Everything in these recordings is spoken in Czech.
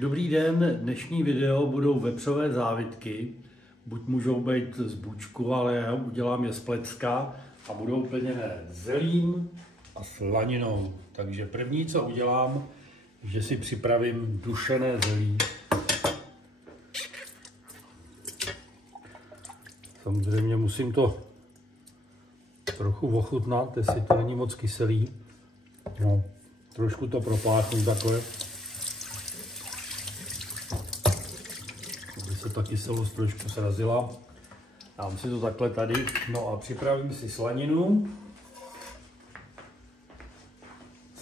Dobrý den, dnešní video budou vepřové závitky. Buď můžou být z bučku, ale já udělám je z plecka a budou plněné zelím a slaninou. Takže první, co udělám, že si připravím dušené zelí. Samozřejmě musím to trochu ochutnat, jestli to není moc kyselý. No, trošku to propláchnu takhle. Aby se ta kyselost trošku srazila. Dám si to takhle tady. No a připravím si slaninu.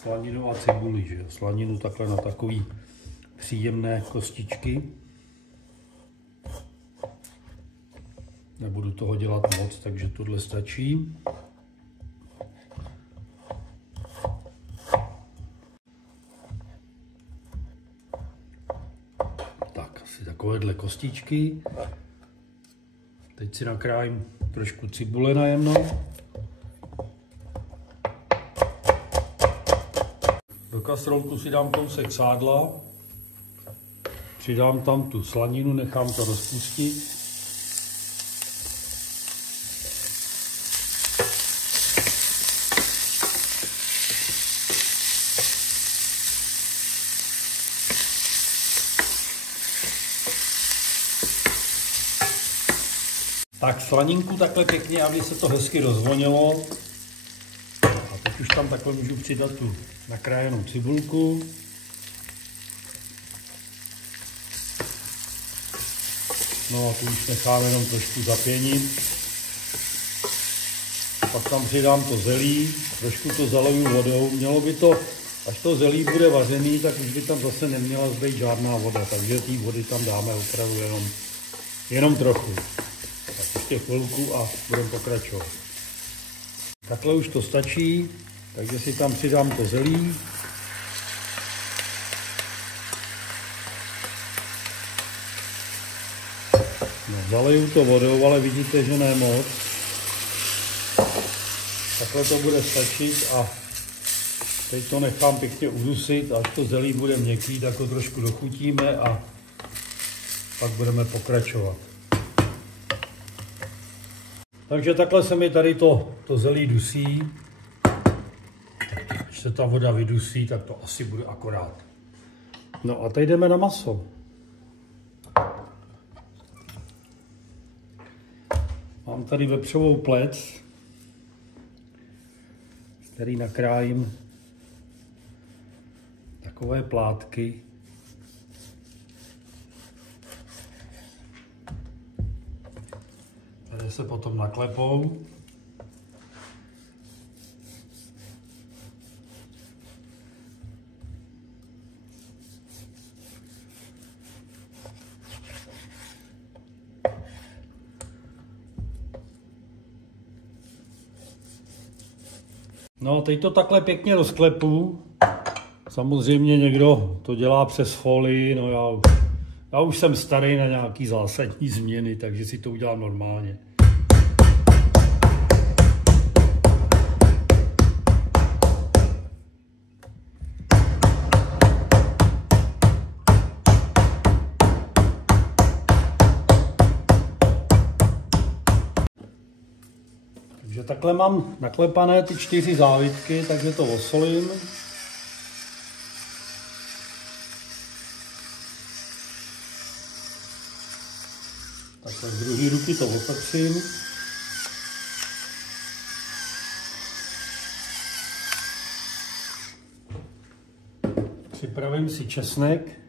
Slaninu a cibuli, že jo. Slaninu takhle na takový příjemné kostičky. Nebudu toho dělat moc, takže tohle stačí. Tak, asi takovéhle kostičky. Teď si nakrájím trošku cibule na jemno. Do kastrolku si dám kousek sádla. Přidám tam tu slaninu, nechám to rozpustit. Tak slaninku takhle pěkně, aby se to hezky rozvonilo. A teď už tam takhle můžu přidat tu nakrájenou cibulku. No a tu už nechám jenom trošku zapěnit. Pak tam přidám to zelí, trošku to zaliju vodou. Mělo by to, až to zelí bude vařený, tak už by tam zase neměla zbýt žádná voda. Takže té vody tam dáme opravdu jenom trochu. Tak ještě chvilku a budeme pokračovat. Takhle už to stačí, takže si tam přidám to zelí. No, zaliju to vodou, ale vidíte, že ne moc. Takhle to bude stačit a teď to nechám pěkně udusit, až to zelí bude měkký, tak to trošku dochutíme a pak budeme pokračovat. Takže takhle se mi tady to zelí dusí. Když se ta voda vydusí, tak to asi bude akorát. No a teď jdeme na maso. Mám tady vepřovou plec, který nakrájím takové plátky. Tady se potom naklepou. No, teď to takhle pěkně rozklepu. Samozřejmě někdo to dělá přes folii, no já už jsem starý na nějaký zásadní změny, takže si to udělám normálně. Takže takhle mám naklepané ty 4 závitky, takže to osolím. Takhle z druhé ruky to opatřím. Připravím si česnek.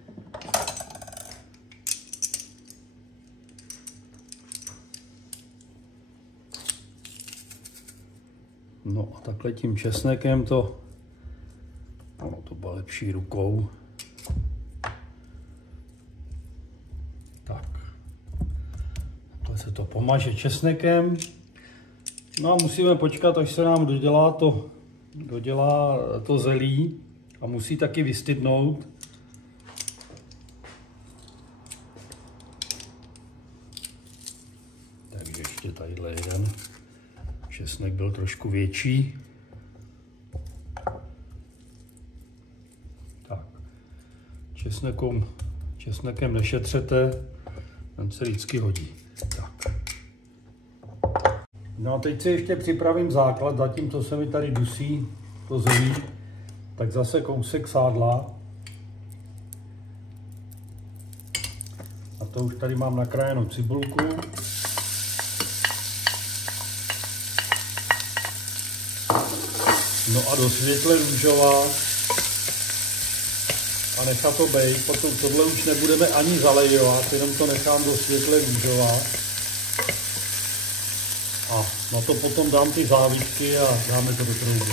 No a takhle tím česnekem to bylo lepší rukou. Tak. Takhle se to pomaže česnekem. No a musíme počkat, až se nám dodělá to zelí a musí taky vystydnout. Takže ještě tadyhle jeden. Česnek byl trošku větší. Tak, česnekom česnekem nešetřete, ten se vždycky hodí. Tak. No a teď si ještě připravím základ, zatímco se mi tady dusí to zelí, tak zase kousek sádla. A to už tady mám nakrájenou cibulku. No a do světle růžová a nechat to bejt. Potom tohle už nebudeme ani zalejovat, jenom to nechám do světle růžová. A na to potom dám ty závitky a dáme to do trouby.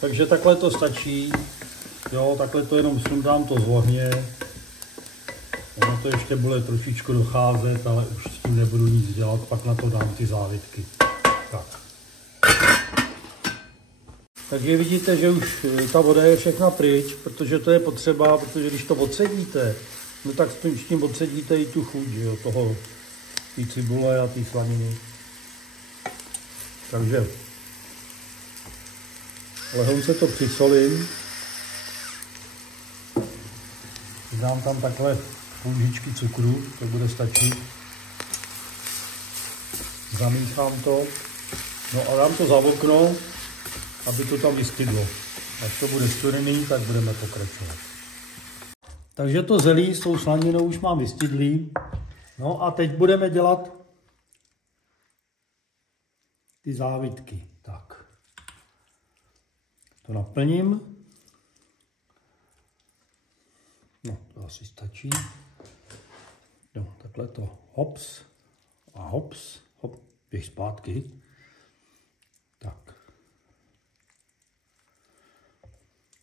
Takže takhle to stačí. Jo, takhle to jenom sundám to z ohně. Ono to ještě bude trošičku docházet, ale už s tím nebudu nic dělat, pak na to dám ty závitky. Tak. Takže vidíte, že už ta voda je všechna pryč, protože to je potřeba, protože když to odsedíte, no tak s tím odsedíte i tu chuť, jo, toho, té cibule a té slaniny. Takže lehonce to přisolím. Dám tam takhle půl lžičky cukru, to bude stačit. Zamíchám to. No a dám to za okno, aby to tam vystydlo. Až to bude studený, tak budeme pokračovat. Takže to zelí s tou slaninou už mám vystydlý. No a teď budeme dělat ty závitky. Tak. To naplním. No, to asi stačí. No, takhle to hops a hops, hop, běž zpátky. Tak.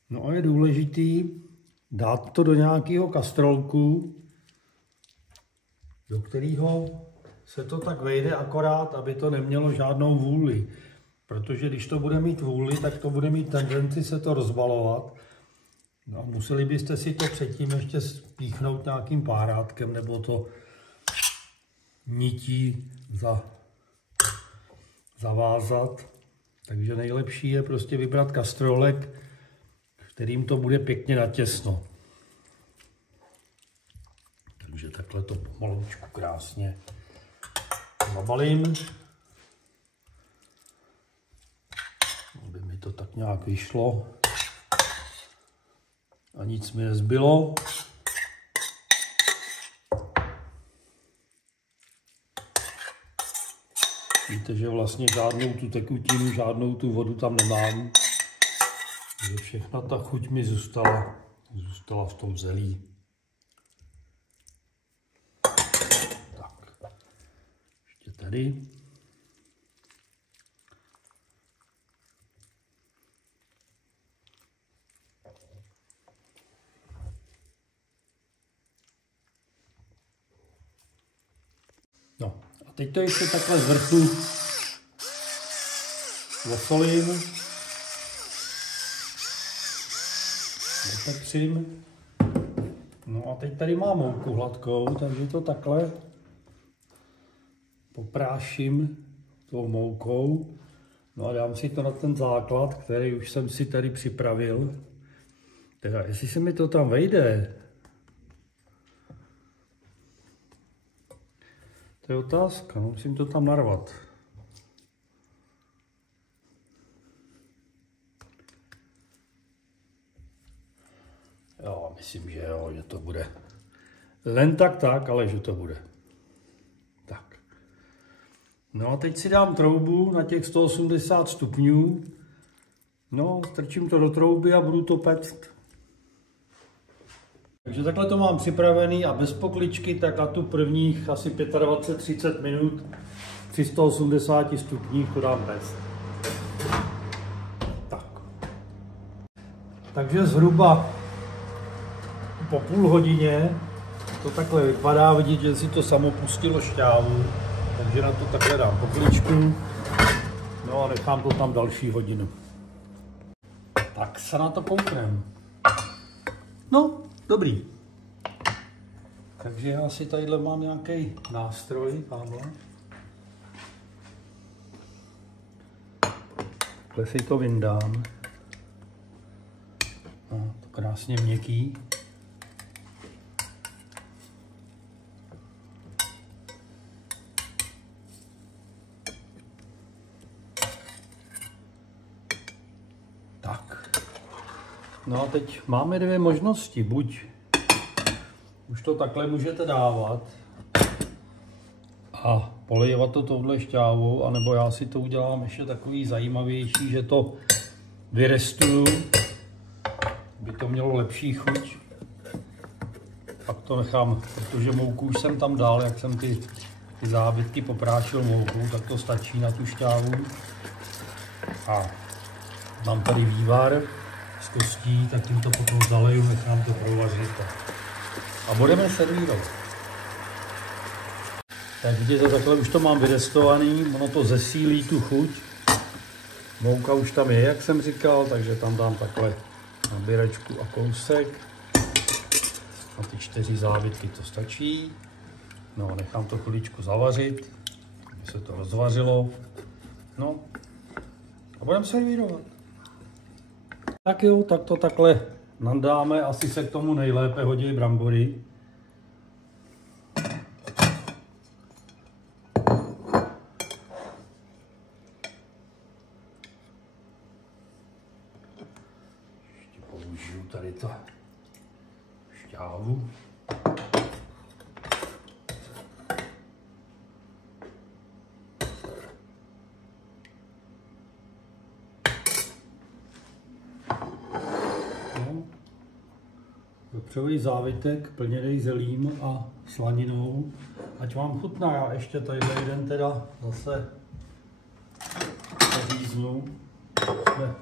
No a je důležitý dát to do nějakého kastrolku, do kterého se to tak vejde akorát, aby to nemělo žádnou vůli. Protože když to bude mít vůli, tak to bude mít tendenci se to rozbalovat. No a museli byste si to předtím ještě spíchnout nějakým párátkem nebo to nití zavázat. Takže nejlepší je prostě vybrat kastrolek, kterým to bude pěkně natěsno. Takže takhle to pomalučku krásně nabalím, aby mi to tak nějak vyšlo a nic mi nezbylo. Víte, že vlastně žádnou tu tekutinu, žádnou tu vodu tam nemám. Takže všechna ta chuť mi zůstala v tom zelí. Tak, ještě tady. No a teď to ještě takhle z vrchu zasolím, dopepřím. No a teď tady mám mouku hladkou, takže to takhle popráším tou moukou. No a dám si to na ten základ, který už jsem si tady připravil. Teda jestli se mi to tam vejde, to je otázka, musím to tam narvat. Jo, myslím, že jo, že to bude. Len tak, ale že to bude. Tak. No a teď si dám troubu na těch 180 stupňů. No, strčím to do trouby a budu to péct. Takže takhle to mám připravený a bez pokličky, tak na tu prvních asi 25-30 minut při 180 stupních to dám péct. Tak. Takže zhruba po půl hodině to takhle vypadá, vidět, že si to samo pustilo šťávu, takže na to takhle dám pokličku, no a nechám to tam další hodinu. Tak se na to koukneme. No, dobrý. Takže já si tadyhle mám nějaký nástroj, tamhle. Takhle si to vyndám. No, krásně měkký. Tak. No a teď máme dvě možnosti. Buď už to takhle můžete dávat a polejvat to touhle šťávou, anebo já si to udělám ještě takový zajímavější, že to vyrestuju, by to mělo lepší chuť. Pak to nechám, protože mouku už jsem tam dal, jak jsem ty zábytky poprášil moukou, tak to stačí na tu šťávu. A mám tady vývar z kostí, tak tím to potom zaleju, nechám to provařit a budeme servírovat. Tak vidíte, takhle už to mám vyrestovaný, ono to zesílí tu chuť. Mouka už tam je, jak jsem říkal, takže tam dám takhle nabíračku a kousek. Na ty 4 zábytky to stačí. No, nechám to chviličku zavařit, aby se to rozvařilo. No, a budeme servírovat. Tak jo, tak to takhle nadáme, asi se k tomu nejlépe hodí brambory. Ještě použiju tady to šťávu. Vepřový závitek plněný zelím a slaninou, ať vám chutná. Já ještě tady jeden teda zase zaříznu. Jsme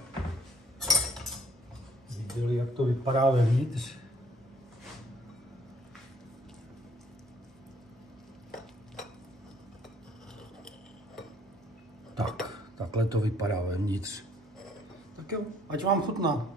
viděli, jak to vypadá vevnitř. Tak, takhle to vypadá vevnitř. Tak jo, ať vám chutná.